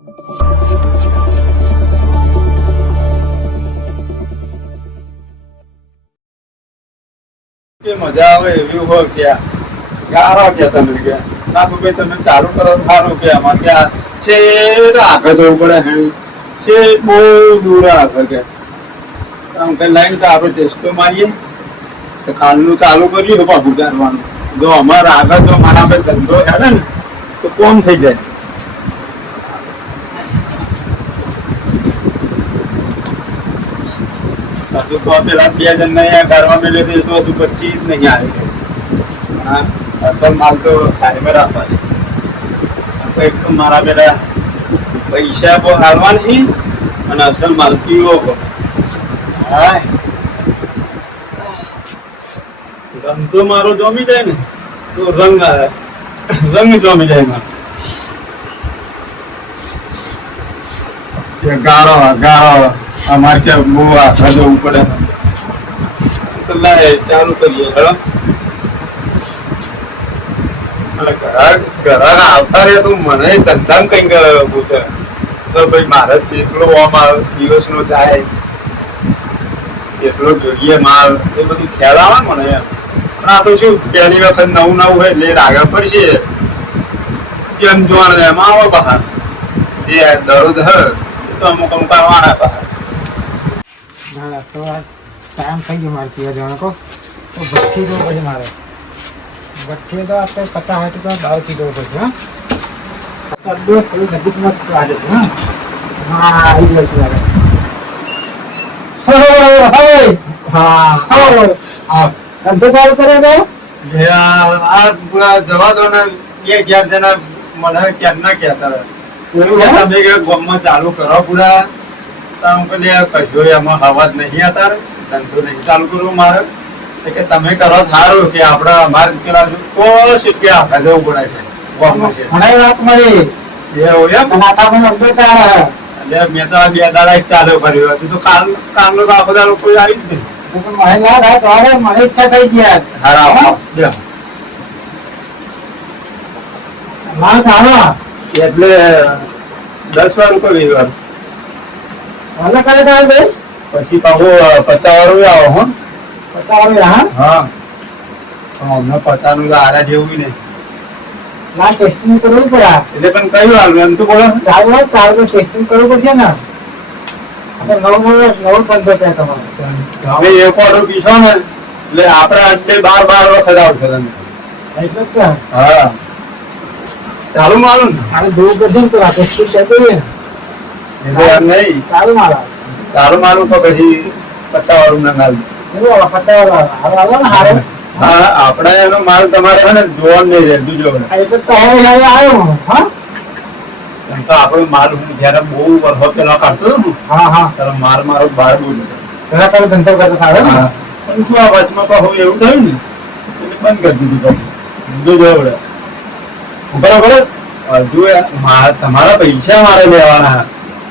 મજા આવે એવી હોય ક્યાં ગારો કે તમે કે ના તો ભાઈ તમે ચાલુ કરો સારું કે આમાં ક્યાં છે આગળ જવું પડે છે બહુ દૂર આગળ કે આમ કઈ લાઈન તો આપણે ટેસ્ટો મારીએ તો કાલનું ચાલુ કરીએ પાછું કરવાનું જો અમારા આગળ જો મારા આપણે ધંધો હેડે ને તો કોમ થઈ જાય. હજુ તો પેલા 2 જણને ઘરમાં મેળ્યો તો હજુ 25 નહીં આવે. હા અસલ માલ તો સાહેબે રાખવાની. એક તો મારા પેલા પૈસા પણ હાલવાની અને અસલ માલ પીવો પણ. હા ધંધો મારો જમી જાય ને તો રંગ જમી જાય મારો. ગાળો અમારે ક્યાં બહુ આખા જવું પડે તો લાય ચાલુ કરીએ. ઘરાક આવતા રે તો મને ધંધા કઈક પૂછે તો ભાઈ મારે જેટલો દિવસ નો જાય એટલો જોઈએ માલ એ બધું ખ્યાલ આવે મને એમ. પણ આ તો શું પહેલી વખત નવું હોય એટલે આગળ પડશે જેમ જોવાનું એમાં આવે બહાર જે દરરોજ હ તો અમુક આવવાના બહાર. તો ટાઈમ થઈ ગયો મારે પીવા જવાનો કહો તો ભઠ્ઠી જવું પડશે મારે. ભઠ્ઠી તો આપણે 50-60 દાવથી જવું પડશે. હા સડ્ડો થોડું નજીકમાં આજે છે. હા આવી જશે મારે. ધંધો ચાલુ કર્યો તો આ પૂરા જવા દો ને 11 જણા મને ક્યારના કહેતા તમે ગામમાં ચાલુ કરો પૂરા કશો એમાં અવાજ નહીં અત્યારે ધંધો નહીં ચાલુ કરવો મારે કે તમે કરો સારું કે આપડે અમારે પેલા રૂપિયા આપવા જવું પડે છે. વાત મળી મેં તો 2 દાડા ચાલુ કર્યું હતું તો કાલનો તો આખો દાડો કોઈ આવી જ નહીં. મને ઈચ્છા થઈ ગઈ એટલે 10 વાર ઉપર 20 વાર પછી પાછો 50 વાળું આવો. હો 50 હા અમને 50 નું આરા જેવું નહીં. ટેસ્ટિંગ કરવું પડે એટલે પણ કયું હાલવું એમ તો બોલો ચાલુ ટેસ્ટિંગ કરવું પડશે ને. નવો ધંધો છે તમારે. હવે એક ઓર્ડર પીશો ને એટલે આપડે 12 વખત આવશે તમે. હા ચાલુ માલું ને મારે જોવું પડશે ને તો ટેસ્ટિંગ કરવું ને નહીં ચાલુ માલું તો પછી 50 વાળું ના નાલ. 50 વાળા હા આપડે એનો માલ તમારે છે ને જોવા નહીં રહેતું જો આવ્યો. તો આપણો માલ હું જયારે બહુ વર્ષો પેલા કાઢતો હતો ત્યારે માલ મારો બહાર બહુ ધંધો કરતો પણ શું આ વચમાં પાછું એવું થયું ને એટલે બંધ કરી દીધું. જોડે બરાબર હજુ તમારા પૈસા મારે લેવાના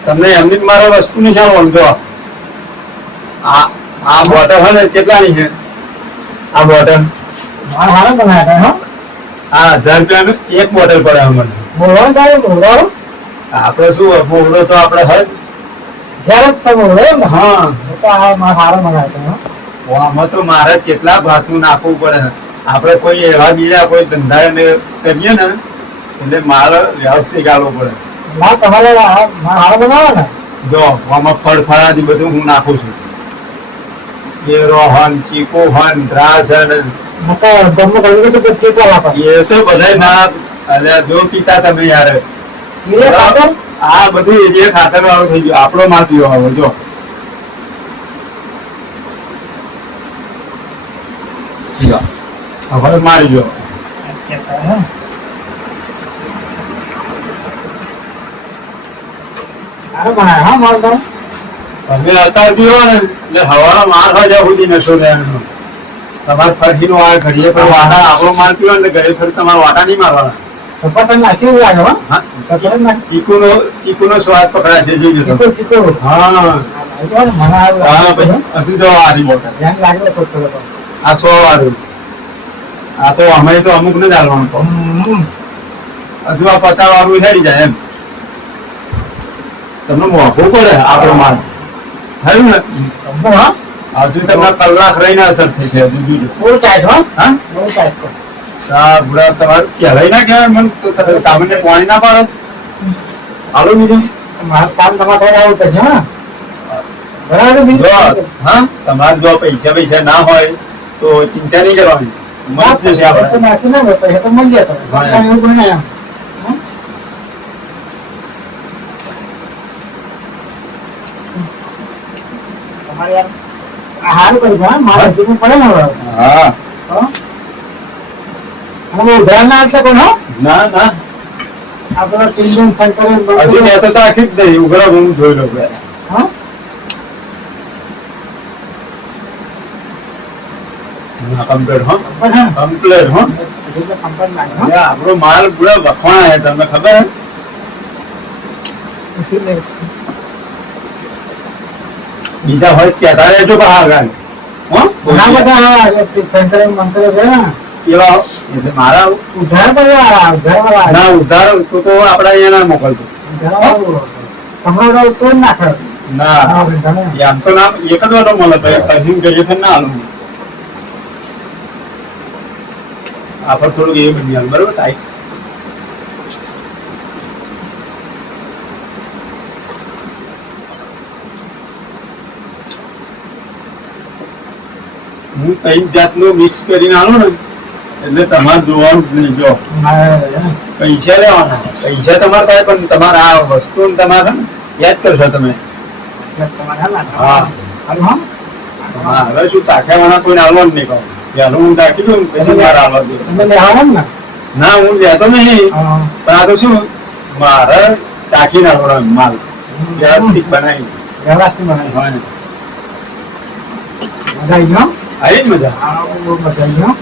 તમને એમની મારે વસ્તુ ની શામ સમજો. આ બોટલ છે ને કેટલાની છે? આ બોટલ હારો બનાવ્યા હા 1000 રૂપિયાનું એક બોટલ પડે અમને. આપડે શું બોલો તો આપડે હજ આમાં તો મારે કેટલા ભાતનું નાખવું પડે. આપડે કોઈ એવા બીજા કોઈ ધંધા કરીએ ને એટલે માલ વ્યવસ્થિત ગાળવો પડે. તમારે બનાવો ને જો આમાં ફળફળાથી બધું હું નાખું છું. રોહન ચીકુ હન દ્રાક્ષ એ તો બધા ના જો પીતા તમે યાર આ બધું એરિયા ખાતર વાળું થઈ ગયું. આપણો માલ પીવો હવે જો હવે મારી જો તમે અત્યારે પીવો ને એટલે હવાનો માલ હોય ત્યાં સુધી નશો લેવાનો. તમારે ફરતી નો આવે ઘડીએ પર વાટા આપણો માલ પીવો ને ઘરે ફરી તમારે વાટા નહીં મારવાના. ચીકુ નો સ્વાદ પકડાય છે. જોઈ જશો. હજુ જો આરી બોટલ આ 100 વાળું આ તો અમે તો અમુક ને ચાલવાનું હજુ આ 50 વાળું હેડી જાય એમ. તમને મોંઘું પડે આપણો માલ ખરું ને કંપો હા હજુ તમને કલાક રહીને અસર થશે હજુ બીજું બહુ ટાઈટ હો હા બહુ ટાઈટ કહો. આ બુડા તમારે કહેવાય ના કહેવાય મને તો તમે સામાન્ય પાણી ના પાડો હાલો બીજું મારું કામ તમારે થઈને આવું થશે હા બરાબર જો બીજું હા તમારે જો પૈસા ના હોય તો ચિંતા નહીં કરવાની મળી જશે તો આપણે નાખી ના પૈસા તો મળી જતો હા. એવું કોઈ નહીં એમ. તમારે યાર આ હારું કર્યું હા મારે હા. હજુ પડે ને હવે હા હો? અને ઉધાર ના આપશે કોણ હો ના ના આપણા ટીમ શંકર હજુ કહેતો તો આખી જ નહીં ઉઘરા હું જોઈ લઉં પહેલા. હા ના, કમ્પ્લેટ હો પણ હા કમ્પ્લેટ હો હજુ તો કંપન લાગે હો. અરે આપણો માલ પૂરા વખવાણા છે તમને ખબર હે બીજા હોય તો કહેતા રહેજો કે હા ગાય હો ઘણા બધા આવા શંકર મંત્ર છે ને કેવા એટલે મારા ઉધાર કરવા ઉધાર વાળા ના ઉધાર તો આપડા અહીંયા ના મોકલતો ઉધાર વાળું તમારો તો જ નાખે ના એ આમ તો નામ એક જ વાતો મળે ભાઈ કશું કરીએ તો ના આલું આપણે થોડુંક એ બની આલું બરોબર થાય હું કઈ જાતનું મિક્સ કરીને આલું ને એટલે તમારે જોવાનું જ નહીં જો પૈસા લેવાના પૈસા તમારે થાય પણ તમારે આ વસ્તુ તમારે ને યાદ કરશો તમે હા હવે શું ચાખ્યાવાળા કોઈને આવવાનું નહીં કહું પહેલું હું ચાખી દઉં પછી મારે આવવા દઉં ના હું લેતો નહીં પણ આ તો શું મારે ચાખી નાખવાનો માલ વ્યવસ્થિત બનાવી વ્યવસ્થિત બનાવી હોય ને મજા આવી ગયો આવી જ મજા બહુ મજા આવી ગયો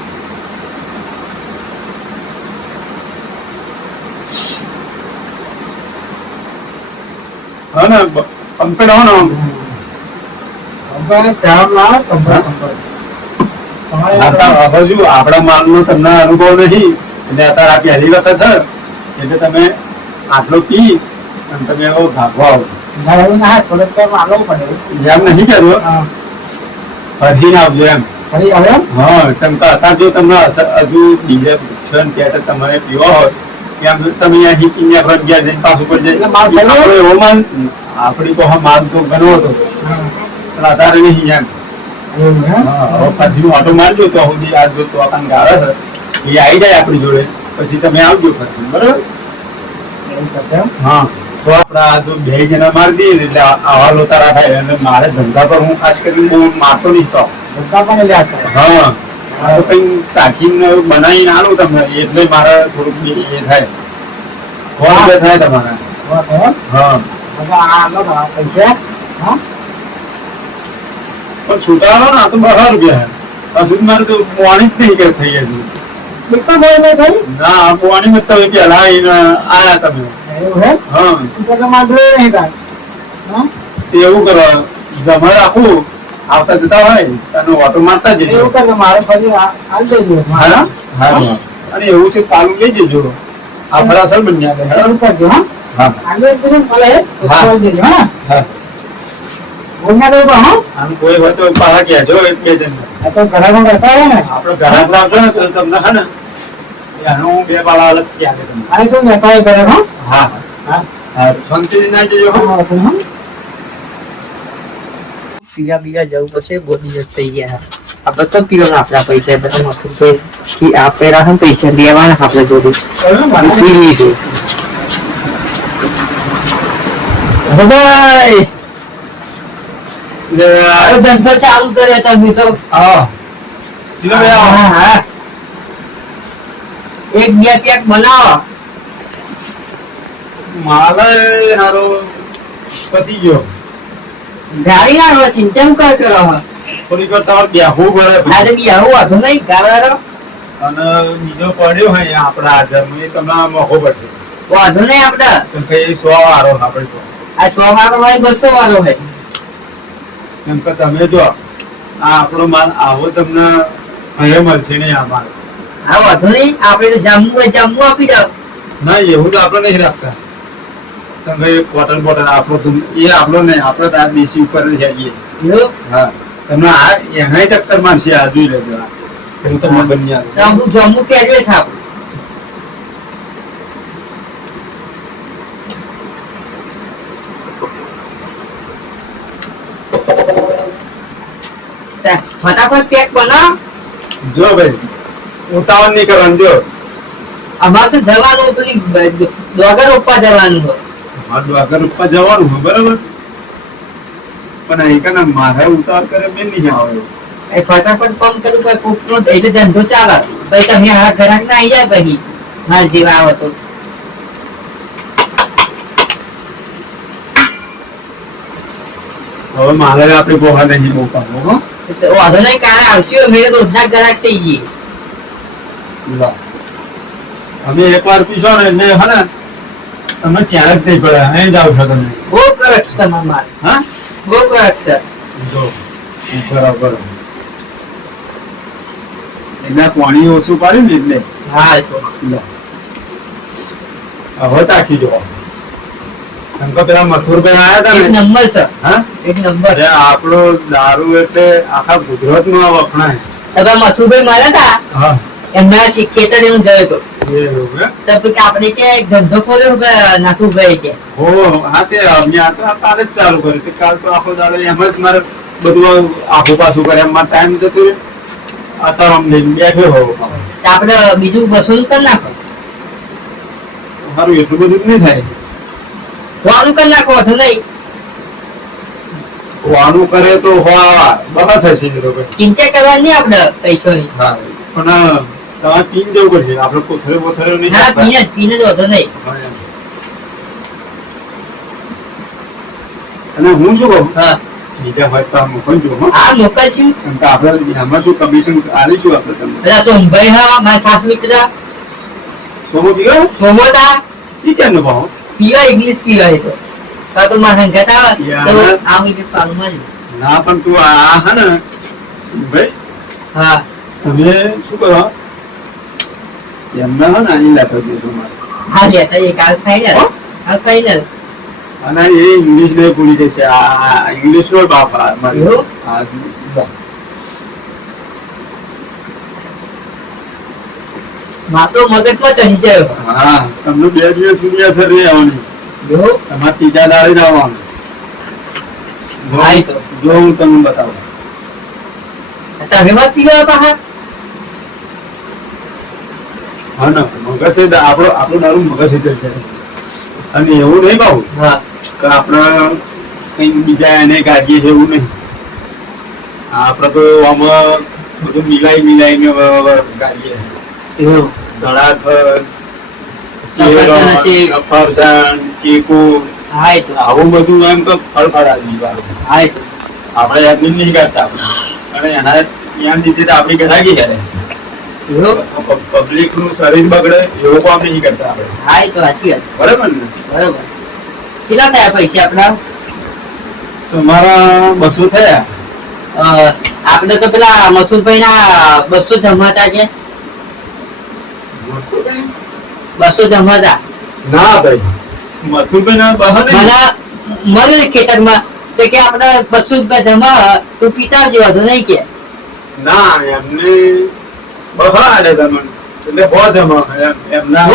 હા ને કમ્પ્લીટ હો ને હવે શું આપણા માલ નો તમને અનુભવ નથી એટલે અત્યારે આ પહેલી વખત છે એટલે તમે આટલો પી અને તમે એવો ભાગવા આવો એમ નહીં કહેતો ફરીને આવજો એમ હા ચમકા અત્યારે જો તમને હજુ બીજે પેટ તમારે પીવો હોય એમ તમે અહીંયા હિકીને ઘર ગયા જઈને પાછું પડી જાય માલ ઘણો? આપણો એવો માલ આપણી તો હા માલ તો ઘણો હતો પણ અત્યારે નહીં એમ હવે ફરીનું ઓટો મારજો તો સુધી આ જો તો આપણને ગાળે છે એ આવી જાય આપણી જોડે પછી તમે આવજો ફરી બરોબર હા તો આપડા આ જો બે જણા મારી દઈએ ને એટલે આવા લોતારા થાય અને મારે ધંધા પર હું ખાસ કરીને બહુ મારતો નહીં તો હા આ તો કઈ ચાખીને બનાવીને આલું તમને એટલે મારે થોડુંક એ થાય ખોટ થાય તમારે હા પણ છૂટાડો ને આ તો 12 રૂપિયા હજુ મારે તો પોણી જ નહીં કે થઈ ગયું ના પોણી માં તમે પેલા આવીને આયા તમે હા એવું કરો જમા રાખું આવતા જતા હોય અને ઓટો મારતા જજો હા હા અને એવું છે કાલુ લઈ જજો આ ફરાસર બન્યા હા હા આમ કોઈ હોય તો પાછા કહેજો એક બે જણ આપડે ઘરાક લાવશો ને તો તમને હે ને એનું હું 2 પાલા અલગ ક્યાં તમને હા હા હા શાંતિથી ના જજો હો. બીજા જવું પડશે બહુ દિવસ થઈ ગયા આપડે તો પીવાના આપડા પૈસા બધા મથું તો આપે રાખે પૈસા લેવાના આપડે જોડે પીવી છે ધંધો ચાલુ કરે તમે તો હા ચલો ભાઈ આવો. હા એક બે પેક બનાવો મારે હારો પતી ગયો ગાડી ના હોય ચિંતા કર કરો થોડીક વાર તમારે બેહવું પડે આજે બી આવું હતું નહીં ગાળારો અને બીજો પડ્યો હોય આપડા હાજરમાં એ તમને મોઘો પડશે વાંધો નહીં આપડે તો કઈ 100 વાળો આપણે તો આ 100 વાળો હોય 200 વાળો હોય કેમ કે તમે જો આ આપણો માલ આવો તમને અહીંયા મળશે નહીં આ માલ હા વાંધો નહીં આપડે તો જામવું હોય જામવું આપી દો ના એવું તો આપણે નહીં રાખતા તમે બોટલ બોટલ આપણો તો એ આપણો ને આપણે તો આ દેશી ઉપર જ જઈએ. એવું? હા તમને આ એનાય ટક્કર મારશે આ જોઈ લેજો આ. હું તમને બની આવું. તો હું જમું ક્યારે થાવ ફટાફટ પેક બનાવ. જો ભાઈ ઉતાવળ નહીં કરવાનું જો. અમારે તો જવાનું પેલી ડોગર ઉપર જવાનું હોય. મારું આગળ ઉપર જવાનું હોય બરાબર પણ અહીં કને મારે ઉતાવળ કરે મેં નહીં આવે. એ ફટાફટ ફોન કરું કોઈ કોક નો એટલે ધંધો ચાલે પછી તમે આ ઘરાક ના આવી જાય પછી માર જેવા આવો તો હવે મારે આપણે પોહા નહીં બહુ પાડવો હો. વાંધો નહીં કાલે આવશે મેરે તો ઉધના ઘરાક થઈ ગઈ. લા. અમે એકવાર પીશો ને એટલે હે ને તમે ચાલક નહીં પડે અહીં જાવ છો તમે. બહુ કરક છે તમારે મારે હા બહુ કરક છે. જો બરાબર એટલે પાણી ઓછું પાડ્યું ને એટલે હા તો લા. હવે ચાખી જો એમ તો પેલા મથુરભાઈ આયા એક હતા ને નંબર છે હા એક નંબર. અરે આપણો દારૂ એટલે આખા ગુજરાતમાં વખણાય. હવે મથુભાઈ મારા હતા હા એમના ખેતર હું ગયો હતો એવું હે? તો પછી આપણે કે એક ધંધો ખોલ્યો કે નાથુભાઈ કે ઓ હા તે અમે આ તો આ કાલે જ ચાલુ કર્યું તે કાલ તો આખો દાડો એમ જ મારે બધું આખું પાછું કરે એમ મારે ટાઈમ જતો રહ્યો. અત્યારે આમ લઈને બેઠો હોવ તો આપણે બીજું વસૂલ કરી નાખો મારું એટલું બધું જ નહીં થાય. વાળું કરી નાખો વાંધો નહીં. વાનું કરે તો હોવા બહા થશે એ લોકો. ચિંતા કરવાની નહીં આપણે પૈસાની. હા પણ તમારે પીન જવું પડશે આપણે કોથળે બોથળે નહીં ના ચાલતા. પીને જ વાંધો નહીં. હા, એમ. અને હું શું કહું હા બીજા હોય તો આ મોકલજો હો. હા મોકલશું. કેમ કે આપણે આમાં શું કમિશન આલીશું આપણે તમને. પેલા સોમભાઈ હા મારા ખાસ મિત્ર સોમો પીવો સોમોદા ટીચરનો ભાવ પીવા ઇંગ્લિશ પીવાય તો તો મારા સંગત આવે તો યાર. આમ રીતે પાલું મારી. ના પણ તું આ હે ને ભાઈ હા તમે શું કરો એમના હે ને અહીં લેતો જજો મારે. હા લેતા એ કાલ ફાઈનલ હો? કાલ ફાઈનલ. અને એ ઇંગ્લિશ નહીં ભૂલી જશે આ ઇંગ્લિશ નો બાપ આ મારી. એવું? આ બા. માર તો મગજમાં ચડી જાય. હા તમને 2 દિવસ સુધી અસર નહીં આવવાની. એવું? તમારે ત્રીજા દાડે જ આવવાનું. હા, એ તો. જો હું તમને બતાવું. તમે મત પીવા પાછા. હા ને મગજ છે આપણો આપણો દારૂ મગજ છે અને એવું નહીં બાબુ હા કે આપણે કઈ બીજા એને કાઢીએ છે એવું નહીં. આપણે તો આમાં બધું મિલાઈને કાઢીએ. એવું. ધડાકર, સફરજન છે. સફરજન, ચીકુ હા એ તો આવું બધું એમ તો ફળફળાદી વાળું. હા એ તો આપણે એમની નહીં કરતા આપણે. અને એના ત્યાં લીધે તો આપણી ગરાગી કરે. એવું. પબ્લિક નું શરીર બગડે એવું કામ નહીં કરતા આપણે. હા એ તો સાચી વાત. બરાબર ને? બરોબર. કેટલા થયા પૈસા આપણા? તમારા 200 થયા. આપણે તો પેલા મથુરભાઈ ના 200 જમાતા છે. 200 જમાતા ના ભાઈ મથુરભાઈ ના બહાર મને મળે ખેતરમાં તો કે આપણે 200 રૂપિયા જમા તો પિતા જેવા તો નહીં કે ના એમને બહાર આલે તમને એટલે બહુ જમા એમના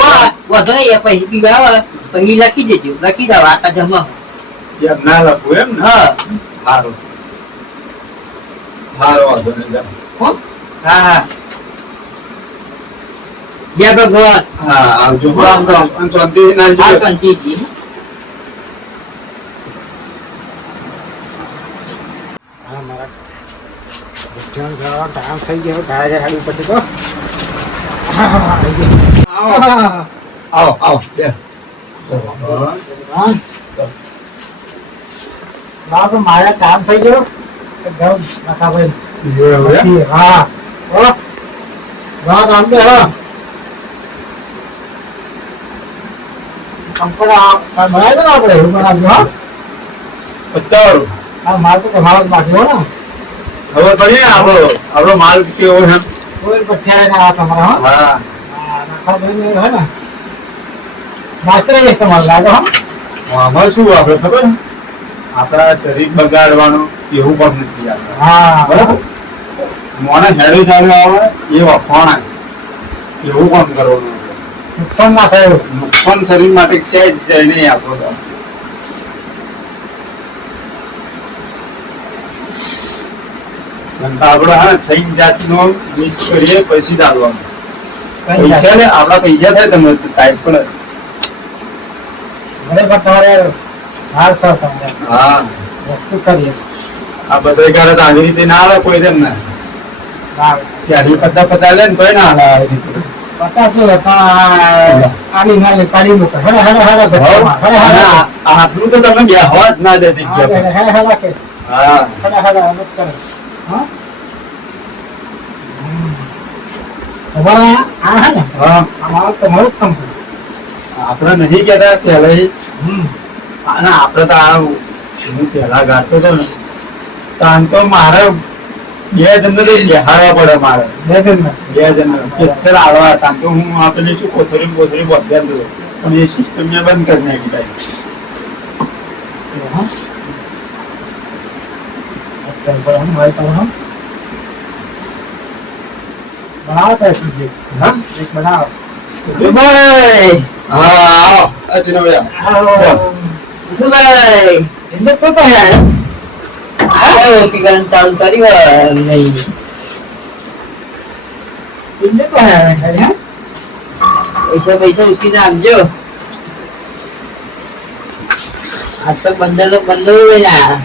વધુ નહીં પછી પીવા આવે પછી લખી દેજો લખી જાવ આટલા જમા. એમના લખવું એમ ને. હા સારું સારું વાંધો નહીં જાઓ. હો? હા હા જય ભગવાન. હા આવજો રામ રામ. અને શાંતિથી નાખજો. આ કંઠીજી. હા મારા ભૂખ્યાનો જવાનો ટાઈમ થઈ ગયો ટાયરે હાડી પછી તો આવી ગયો. આવો આવો બે. બાપ મારે કામ થઈ ગયો જાઉં નાકાભાઈ. એવું એમ? હા હો રામ દે હા કંપડા બનાવી દો ને આપણે એવું બનાવજો હા 50. આ માલ તો તમારો જ બાકી હો ને ખબર પડી ને આપણો માલ કેવો છે. કોઈ પઠ્યા ના આ તમારા હા હા નાકાભાઈ હે ને માસ્ટર જ તમારે લાગે હા આમાં શું આપણે ખબર આપણા શરીર બગાડવાનું એવું પણ નથી આપણે હા બરાબર મોને હેડે ચાલુ આવે એ વખવાણા એવું કામ કરવાનું નુકસાન ના થાય એવું. નુકસાન શરીર માટે છે જ જાય નહીં આપણો તો. અને આપણે હા થઈ જાતનો મિક્સ કરીએ પછી ડાલવાનું પૈસા ને આપણા પૈસા થાય તમે ટાઈપ પણ બરાબર તમારે હાલ થયો તમને હા વસ્તુ કરીએ આ બધા કરે તો આવી રીતે ના આવે કોઈ તેમ ના હા ત્યાંથી પતા લે ને કોઈ ના આવે આવી રીતે 50 આલી નાલી કાઢી મૂકે હેડે આટલું તો તમે બેહવા જ ના દેતી કે હા મત કરે હા તમારા આ હે ને હા અમારું તમારું જ કંપની આપણે નથી કેતા પેલા અને આપણે તો આ હું પેલા ગાતો હતો ને તાન તો મારે 2 જણ તો બેહાડવા પડે મારે બે જણ 2 જણ પિક્ચર આવવા તાન તો હું આપેલી શું કોથરી બધ્યા હતો પણ એ સિસ્ટમ ને બંધ કરી નાખી બનાવો તો હા એક બનાવો ભાઈ હા આવો અચનો ભૈયા ભાઈ એટલે તો યાર આવો પીવાનું ચાલુ કરી નહીં એટલે તો યાર હે પૈસા ઉઠીને આપજો આ તો બંધો ના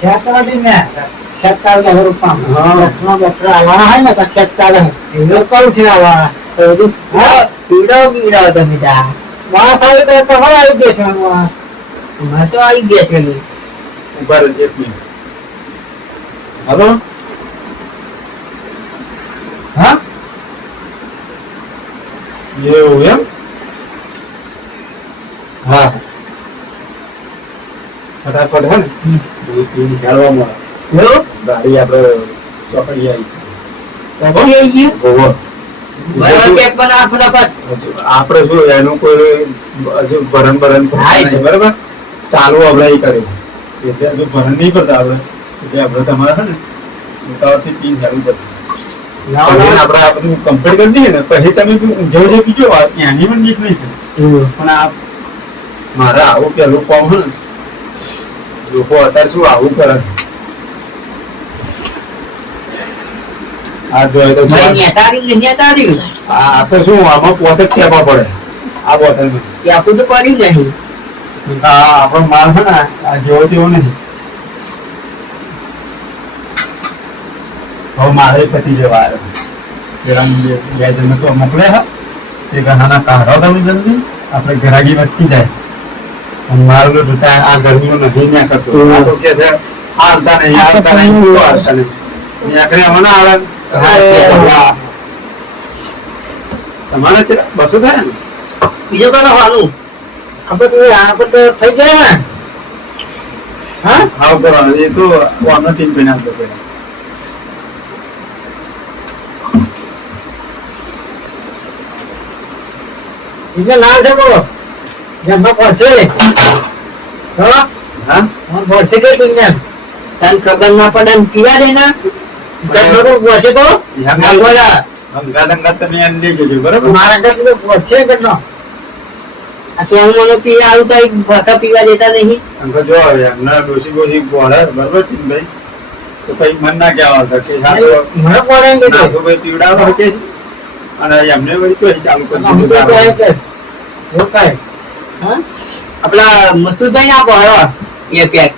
ખેત વાળી ને ખેત ચાલે રૂપા હા બકરા આવવાના હોય ને તો ખેત ચાલે એવું કહું છે આવવાના પીવડાવો તમે તા માણસ આવી તો તમારે આવી દેશે મારે તો આવી ગયા છે ઉભા રહેજો એક મિનિટ હાલો હા એવું એમ હા ફટાફટ હે ને હેડવા મળે એવું ગાડી આપણે ચોકડી આવી આવી ગયું ગોવો બરાબર પેક બનાવ ફટાફટ આપણે શું એનું કોઈ હજુ ભરણ હા, નહીં બરાબર ચાલુ આપણે એ કર્યું એટલે હજુ ભરણ નહીં કરતા આપણે એટલે આપણે તમારે છે ને ઉતાવળથી પીન ચાલુ કરશું આપણે આ બધું કમ્પ્લીટ કરી દઈએ ને પછી તમે ઊંઝો જે પીજો ત્યાંની પણ બીક નહીં થાય પણ આ મારે આવું પેલું કામ હોય ને લોકો અત્યારે શું આવું કરે આ જોઈએ તો આ તો શું આમાં પોતે જ કહેવા પડે આ બોટલમાં આપણું તો કર્યું નહીં આ આપણો માલ છે ને આ જેવો તેવો નહીં હવે મારે પતી જવા આવ્યો પેલા 2 જણ તો મોકલે હા એ ઘણા કાઢો તમે જલ્દી આપણે ઘરાગી વધતી જાય અને મારું તો જોતા આ ગરમીનું નથી ન્યા કરતો આ તો કે છે હાલતા નહીં હાલતા નહીં ન્યાકરે અમે ના આવે તમારે કેટલા 200 થાય ને બીજો કનો હાલું આપણે તો થઈ જાય ને હા હાવ કરવાનું એ તો આનો ટીમ પીને આવતો પેલા એટલે ના છે બોલો જમવા પડશે હા હા પડશે કે તું તને ખબર ના પડે ને પીવા દે ના જમવાનું પડશે તો ના બોલા અંગા તમે એમ લઈ જજો બરાબર મારા ઘર તો પડશે કેટલો આ તો મને પી આવું તો એક ભાખા પીવા દેતા નહીં અંકલ જો એમના ડોસી બોસી બોલે બરાબર ટીમભાઈ તો કઈ મન ના કહેવા કે હા તો મને પડે કે ના તો ભાઈ પીવડાવો હકે છે અને એમને વળી તો અહીં ચાલુ કરી હું તો દીધું કહે કે એવું કાંઈ હા આપડા મસૂદભાઈ ના પડો એ પેક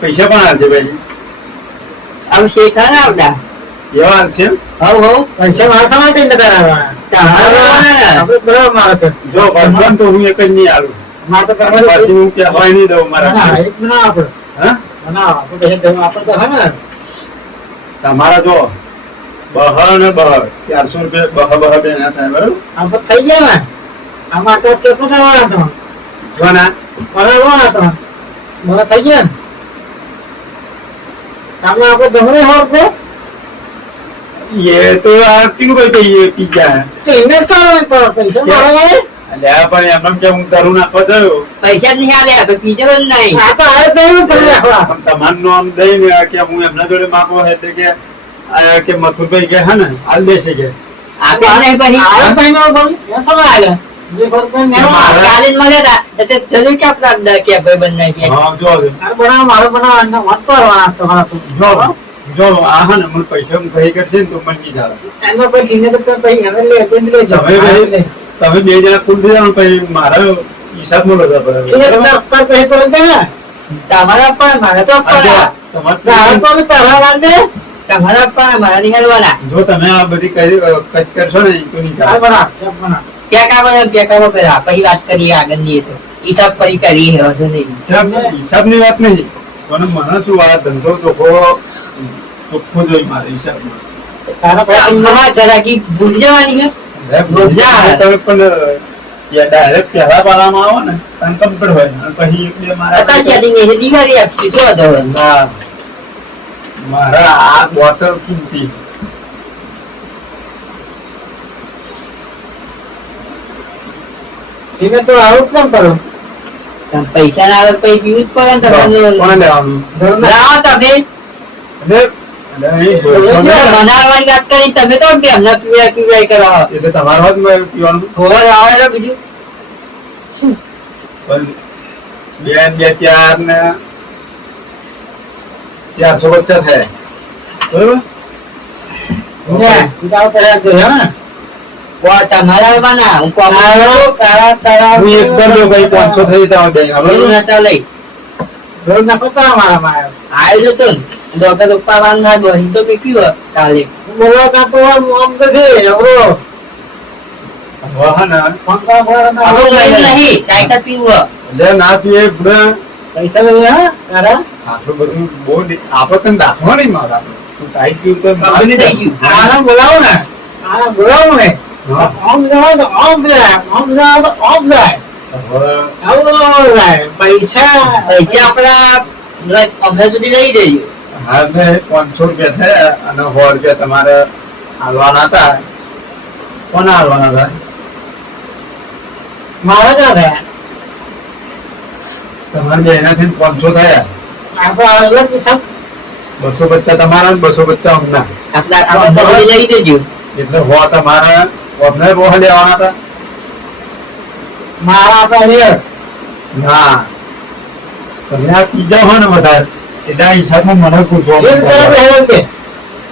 પૈસા પણ હાલશે ભાઈ આમ શેઠ હા ને આવડા એવા હાલશે હવ પૈસા મારતા માટે નથી તારા આપણે બરાબર મારે છે જો ભગવાન તો હું એક જ નહીં આલું મારે તો પછી કરવાનું હું કહેવાય નહીં દઉં મારા ના એક ના આપણે હા ના આપણે તો આપણે તો હે ને તમારા જો બહ ને બહ 400 રૂપિયા બહ બે ના થાય બરાબર આપણે થઈ જાય ને આમાં તો કેટલું થવાનું હતો જો ના બરાબર હતો મને થઈ ગયા ને આમાં આપણે ગમે હોત ને ये तो आप क्यों भाई ये पिज्जा है તો એને તો પૈસા મળે અલ્યા પણ એમને કે હું કરું નાખવા ગયો પૈસા જ નહીં આલે તો બીજો જ નહીં. આ તો હવે તો એવું કરી નાખવા. પણ તમારું નામ દઈને કે હું એમના જોડે માંગવા એટલે કે મથુરભાઈ કે હે ને હાલ દેશે કે આપે જ નહીં પછી. આ તો એનો ભાઈ, એ સમય આલે. જે ખબર નહીં મારા- કાલે જ મળ્યા હતા એટલે જરૂર કે આપણા કે ભાઈ બંધ નહીં કે. હા જો આ બનાવ મારો બનાવ અને વાંચતો રહેવાનો તો ખરા તું. જો આ હે ને મને પૈસા હું કહી કરશે ને તો મને નહીં ચાલે એનો કોઈ કિને તો પછી એને લે એટલે લઈ જાઓ. તમે ભાઈ તમે બે જણા કુલ થઈ જાવ પછી મારા હિસાબમાં લગા એને પડે તો અત્યારે પછી તો દે ને. તમારા પણ મારા તો પણ તારા તો હવે તારા વાંધે. તમારા પણ મારા નહીં હાલવાના. જો તમે આ બધી કચ કરશો ને તો નહીં આ ચાલે બનાવ, આ બનાવ. પેકામાં પેલા પછી વાત કરીએ આગળ જઈએ તો હિસાબ કરી કરીએ વધુ નહીં. હિસાબની વાત નહીં પણ મને શું આ ધંધો ચોખ્ખો જોઈ મારે હિસાબમાં તારા પાસે અમારા ઘરાકી ભૂલ જવાની છે. તમે પણ ડાયરેક્ટ પહેલા પાડવામાં આવો ને તને કમ્પ્લીટ હોય અને પછી એક બે અત્યારે મારા setting એ છે, દિવાળી આપશે શું વાંધો હોય? ના, મારા આ બોટલ કિંમતી એને તો આવું કેમ કરો? તમે પૈસા ના આવે તો પછી પીવું જ પડે ને તમારે. કોને લેવાનું લાવો તમે. એટલે અહીં બોલશો ને. મનાવવાની વાત કરી તમે તો કે હમણાં પીવડાય કરો. એટલે તમારા હાથ માં પીવાનું હોર આવે તો બીજું પણ બે ને બે ચાર ને 400 બચ્ચા થાય બરોબર ને ઉતાવ તૈયાર છે હે. કોણ તમારા આવવાના? હું કોણ તારા હું એક કર દો ભાઈ 500 થઈ જતા બે એવું નતા લઈ રોજ ના પતા મારા માં આવ્યું હતું ને ડોક્ટર ઉપાડવાનું ના દો તો પીપ્યું હોત કાલે. બોલો કા તો આમ તો છે એવરો વાહન પંખા ભરના હવે મળ્યું નહીં કાંઈ તો પીવું હોય. એટલે ના પીએ બુડા પૈસા લઈ હા તારા આટલું બધું બહુ આપણે તને દાખવા નહીં મારા તું ટાઈટ પીવું તો મારે કંપની થઈ નહીં. ગયું. આને બોલાવો ને આને બોલાવો ને હા. આમ જાવ તો આમ જાય આમ જાવ તો આમ જાય હવે આવું જાય પૈસા પૈસા આપણા અમને સુધી લઈ દેજો. હા મેં 500 રૂપિયા થયા અને 100 રૂપિયા તમારે હાલવાના હતા કોના હાલવાના હતા મારા જ રહ્યા તમારે બે એનાથી 500 થયા આપણે આગળ પૈસા 250 તમારા ને 250 અમના આપણા અમને સુધી લઈ દેજો. એટલે હો તમારે અમને બહુ લેવાના હતા મારા આપણે રે ના તમે આ પીજા હો ને વધારે એટલે આ હિસાબમાં મને પૂછવા એક તરફ હેરાન કે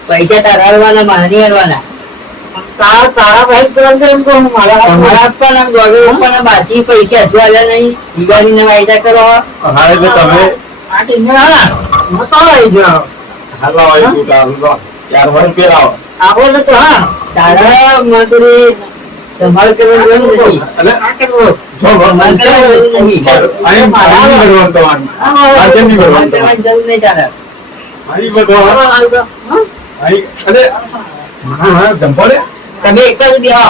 પૈસા તારા હાલવાના મારા નહીં હાલવાના. તારા ભાઈ તો એમ કહું મારા તમારા પણ આમ દોઢ પણ બાકી પૈસા હજુ આવ્યા નહીં. દિવાળીના વાયદા કરો. હા એટલે તમે આ ટીને હા મત આવી જાવ હાલો આવી છૂટ હાલો 400 રૂપિયા લાવો આપણે તો હા તારા મજૂરી તમારે કરવાની જરૂર નથી. એટલે આ કરવો જો તમારે કરવાની જરૂર નથી. અહીં મારા નહીં કરવાનું તમારે આ કેમ નહીં તમારે કરવાનું તમારે? કરવાની જરૂર નહીં તારે. અહીં બધો અહીં અરે હા હા ધંધો લે તમે એક જ બેહો.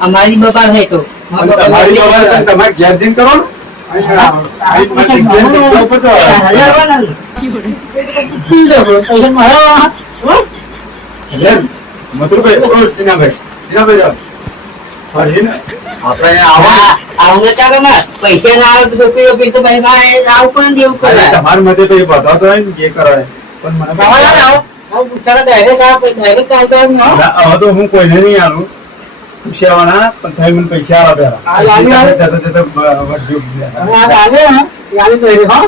અમારી બબાલ છે તો અને તમારી બાબત તમારે ઘેર જઈને કરો ને અહીં અહીં મારે ઘેર જઈને ઉપર તો હાલવાના ને. પૈસા મારા એટલે મથુરભાઈ ઓ ટીનાભાઈ જાઓ ફરીને આપણે અહીંયા આવો આવું ન ચાલે ને. પૈસા ના આવે તો કોઈ વખત તો ભાઈ મારે આવું પણ દેવું અરે કરે. તમારા મતે પછી બતાવતો હોય ને જે કરાય પણ મને તમારા આવો આવો બિચારા ડાયરેક્ટ આવતા ન હવે તો હું કોઈને નહીં આલું પૂછ્યાવાના પણ તમે મને પૈસા આલો આ લાવી પહેલા જતા જતા વરસ્યું તમે આ આલે હા યાદ તો હો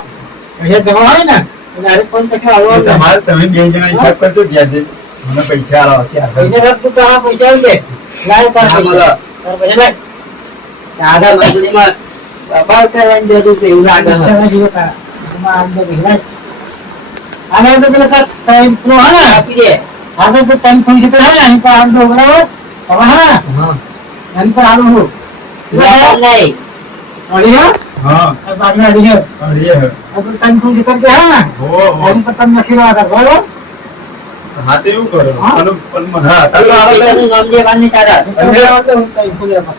પૈસા જમા હોય ને ડાયરેક્ટ ફોન પછી આવો તમારે તમે બે જણા હિસાબ કરજો ગયા છે મને પૈસા આલો પૈસા રખ તું તારા પૈસા આવશે લાય તારા હા, બોલો. તારા પૈસા લાય દાદા મજૂરીમાં બબાલ કરવાની જરૂર છે એવું લાગે છે. પૈસા ના જીવો તારા તમારા અંદર ભેગા આને તો પેલા ટાઈમ પ્રો હા ને આપી દે. આપણે તો ટાઈમ ફોન છે તો હા અહીં પર આમ તો બરાબર હવે હા હા અહીં પર આવું હું બબાલ નહીં. અડી હા હા આ બાગના અડી હે અડીએ હે. આ તો ટાઈમ ફોન છે તો હા હો હો અહીં પર તમને નથી વાતા બરાબર હા તે એવું કરો હા? પણ મને હા તારું આલો તો- પૈસાનું નામ દેવાનું નહીં તારા.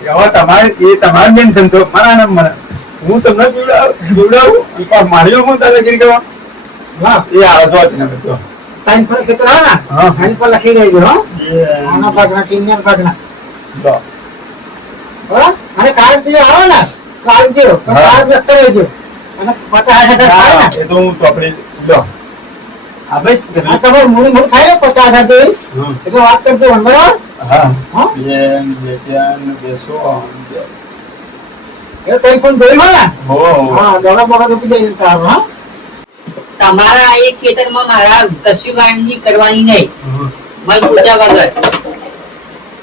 હવે તમારે એ તમારે બેન ધંધો મારા નામ મને હું તમને પીવડાવું પણ મારી હું દાદાગીરી કરવા વાહ એ આવે તો જ ને બધો ટાઈમ ફોન છે તો હા ને હા. અહીં પર લખી દેજો હો એ આના ભાગના ટીનિયર ભાગના જો બરાબર અને કાર્ડ પીલો આવે ને કાર્ડ જો હા. કાર્ડ વ્યક્ત રહેજો અને 50,000 થાય હા, ને એ તો હું ચોપડી લો આ બસ તમે આ તમારે મૂળ થાય ને 50,000 જેવી હમ. એટલે વાત કરજો બરાબર હા હા? બેન બેચાન બેસો એ કઈ પણ જોયું હોય ને હો હા દોડા બોડા રૂપી જાય તાર હા તમારા એક ખેતરમાં મારા કશું માંડણી કરવાની નહીં હમ. મને પૂછ્યા વગર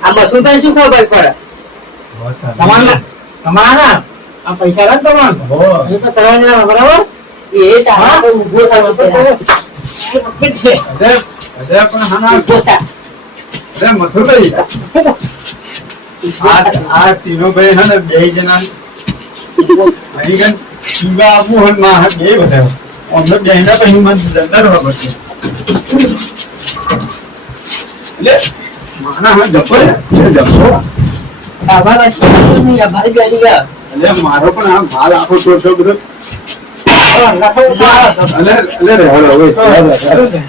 આ મથુરભાઈ શું ખબર પડે તમારા આ પૈસા રાખ તમારે હો એ તો ચલાવી દેવાના, બરાબર એ તારા તો ઊભો થવો પડે. એ વખત છે અરે પણ હા ના ઊભો થા. અરે મથુરભાઈ આ ટીનોભાઈ હે ને બે જણા અહીં કન પીવા આપવું હોય ને માં બે બતાવ્યો અમને બેના પછી મને દંડર ખબર છે એટલે માના હા જપો જપો આવા વસ્તુ નહીં, અમારી ગાડી આ. એટલે મારો પણ આ ભાલ આખો છોડશો બધો અને હવે સારું છે.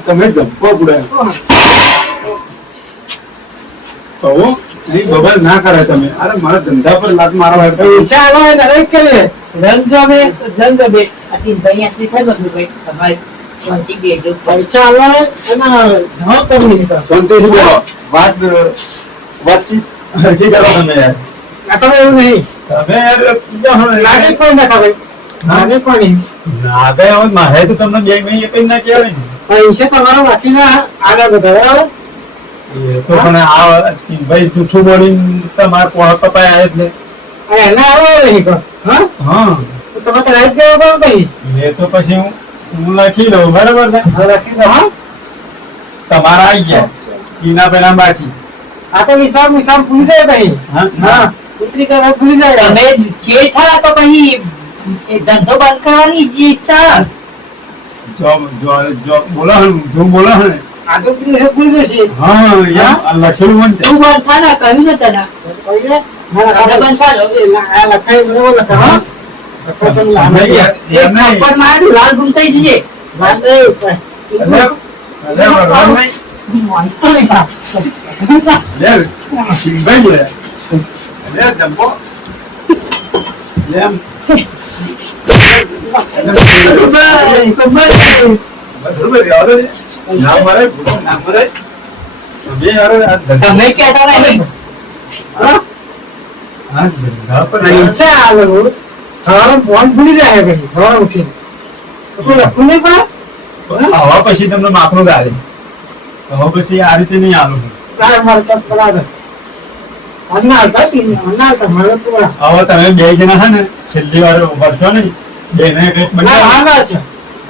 તમે જપો પડે કહું નહીં બબલ ના કરે તમે અરે મારા ધંધા પર લાત મારો પૈસા આલો એ દરેક કરીએ. રંગ ગમે તો જંગ ગમે. આ ટીનભાઈ આટલી થાય મથુરભાઈ. તમારે શાંતિ બેઠો. પૈસા આલો એના ધો કરી દીધા. શાંતિથી બોલો વાતચીત હરખી કરો તમે યાર આ તમે એવું નહીં તમે યાર લાગે કોઈ ના ખબર લાગે કોઈ નહીં. ના ગયા હોત મારે તો તમને બે મહિને કઈ ના કહેવાય ને પૈસા તમારા બાકીના આગળ બધા બરાબર એ તો પણ આ ભાઈ જૂઠું બોલીને તમારે કોણ કપાય આવે જ ને અને એના આવે નહીં પણ હા હા તો તમે તો રાઈટ ગયો પણ ભાઈ એ તો પછી હું લખી દઉં બરાબર છે હવે રાખી દો હા તમારા આવી ગયા ચીના પેલા બાચી આ તો હિસાબ ભૂલી જાય ભાઈ હા હા ઉતરી જાય ભૂલી જાય તમે જે થાય તો પછી એ ધંધો બંધ કરવાની જે ઈચ્છા. જો બોલો હે જો બોલો હે આ તો ભૂલી જશે હા યાર આ લખેલું મન છે તું બંધ થા ને કહ્યું ને તને પहिले તમે બંધ થા લો. આ લખાય બરોબર લખા હા લખો તમે લાંબા અમે યાર એમ નહીં ઉપર મારે લાલ ગુમતાઈ જઈએ. વાત નહીં અરે ભગવાન નહીં મોનસ્ટર નહીં પા લે સિંભાઈ લે લે જમ્બો લેમ બરોબર યાદ છે ના મરે ના મરે બે યાર આ ધંધા તમે કહેતા નહીં. આ ધંધા પર પૈસા આલો તમારો ફોન ભૂલી જાય ભાઈ સવારે ઉઠીને તો કોઈ લખું નહીં પણ હવા પછી તમને માપનું ગાલે હવે પછી આ રીતે નહીં આલું તારે મારે કપ પડાવે અન્ના હતા તીન અન્ના હતા મારે પૂરા હવે તમે બે જણા છે ને છેલ્લી વાર વર્ષો નહીં બે ને કઈક ના બનાવો. આના છે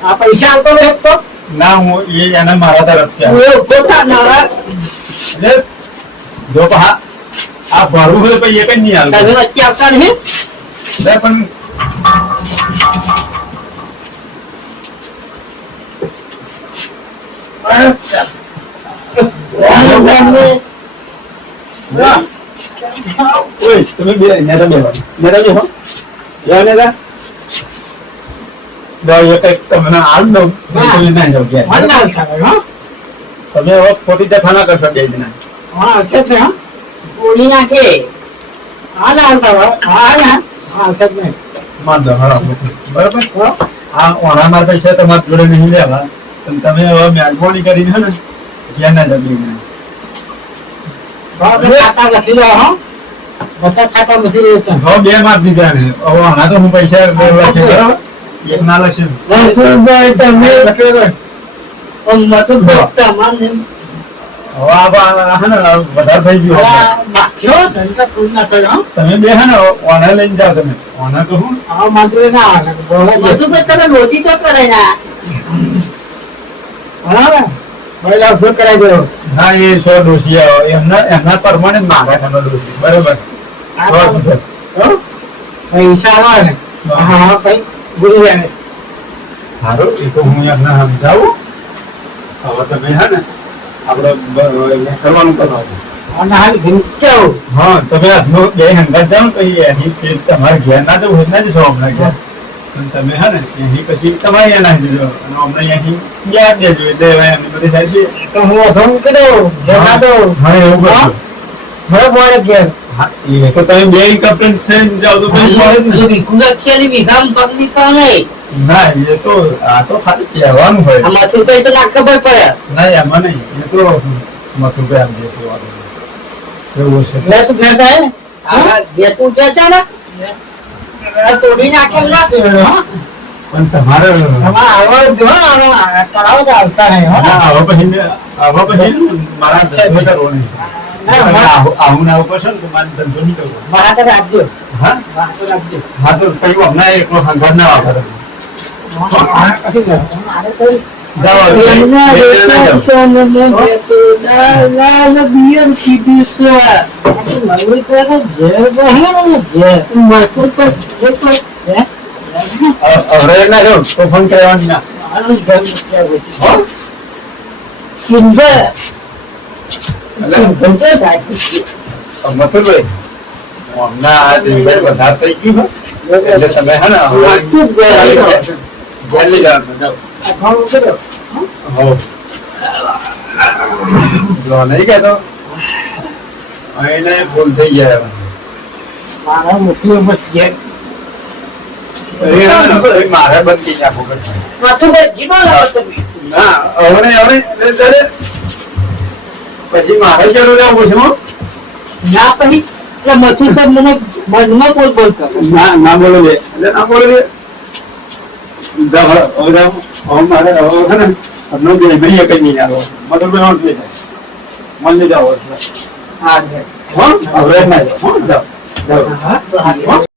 આ પૈસા આવતો રહે તો ના હું એ એના મારા તરફથી તું આવે. એ ઊભો થા ને હવે. એટલે જો પા આ ભરવું હોય પછી એક જ નહીં તમે આલું વચ્ચે આવતા નહીં. એટલે પણ ઓય તમે બે નેતા બેહો નેતા બેહો યા નેતા દો એક એક તમને આલ દો તમે ના જાવ ગયા મન ના થાય હા તમે હવે ખોટી જફા કરશો બે જણા હા છે ને હા તોડી નાખે. આ ના આવતા હા ના હા છે ને માન દો હળો બરાબર આ ઓણામાર પૈસા તમારા જોડે નહીં લેવા પણ તમે હવે મહેરબાની કરીને હે ને ગયા ના જાવ બે જણા બાપ ખાતા નથી લો હા બચત ખાતા નથી રહેતા હવે બે માર દીધા ને હવે આના તો હું પૈસા લખી બરાબર એક ના લખશે ભાઈ તમે લખેલો મથુરભાઈ તમને હવે આ હે ને વધારે થઈ ગયું હવે. બાક્યો ધંધા પૂરું ના કર્યો તમે બે હે ને ઓના લઈને જાઓ તમે ઓના તો હું હા મંત્રી ના આવે બોલા મથુરભાઈ તમે રોટી તો કરે ને. બરાબર પહેલા ઉભો કરાવી દેવો ના એ 100 ડોસિયા એમના પરમાણે જ મારા ખાનો ડોસી બરાબર 100%. પૈસા આવે ને હા હા કઈ ભૂલી જાય સારું એ તો હું એમને સમજાવું હવે તમે હે ને આપણે કરવાનું કરવાનું અને હાલ ઘૂંચ્યો હા તમે હાથનો બે હંગાત જાઓ ને તો એની છે તમારે ઘેર ના જવું હોય ના જશો હમણાં ઘેર પણ તમે હે ને અહીં પછી તમારે અહીંયા નાખી દેજો અને અમને અહીં યાદ દેજો એટલે હવે એમની બધી થાય છે. તો હું અધો મૂકી દઉં જમા દઉં હા એવું કરજો. મને મળે ઘેર હા એ તો તમે બે કપ્લેન થઈને જાઓ તો પછી મળે જ ને. ના એ તો આ તો ખાલી કહેવાનું હોય. ના એમાં નહીં એ તો મથુભાઈ આમ જે કહેવાનું એવું છે. એટલે શું ફેર થાય તોડી નાખે હા? પણ તમારે આમાં આવવા દો ને, આમાં કરાવો તો આવતા નહીં હો. ના, હવે પછી મારા ધંધો કરવો નહીં. ના, આવું ને આવું કરશો ને તો મારે ધંધો નહીં કરવો. મારા તો રાખજો હા મારા તો રાખજો હા તો પછી હમણાં એકલો હંગાત ના વાપરે. મારે કશું નહીં. મારે તો જાઓ હવે. મજૂરી કરે તો ઘેર બહેન ઘેર હવે ના જાઓ તો ફોન કરવાનું ના. મારું ઘર મૂક્યા હોય છે. હો? સિંધર એટલે મથુરભાઈ હમણાં આ દિનભાઈ વધારે થઈ ગયું હોય એટલે તમે હે ને હવે ઘેર લઈ જવાનું. જાઓ. હો. જો નહીં કહેતો એને ભૂલ થઈ જાય હવે. મારા મોટી બસ ઘેર મારે બંધ થઈ જાય ફોકટ. ના હવે પછી મારે જરૂર આવું છે હો. ના પછી મથુર સાહેબ મને બંધમાં બોલ બોલ કર ના બોલો દે એટલે ના બોલો દે. જાઓ હવે જાઓ. હવે મારે હવે છે ને હમણાં બે ભાઈ એક જ નહીં આવો મતલબ બે થઈ જાય મને જાઓ હા હો હવે ના જાઓ હો જાઓ જાઓ હા હો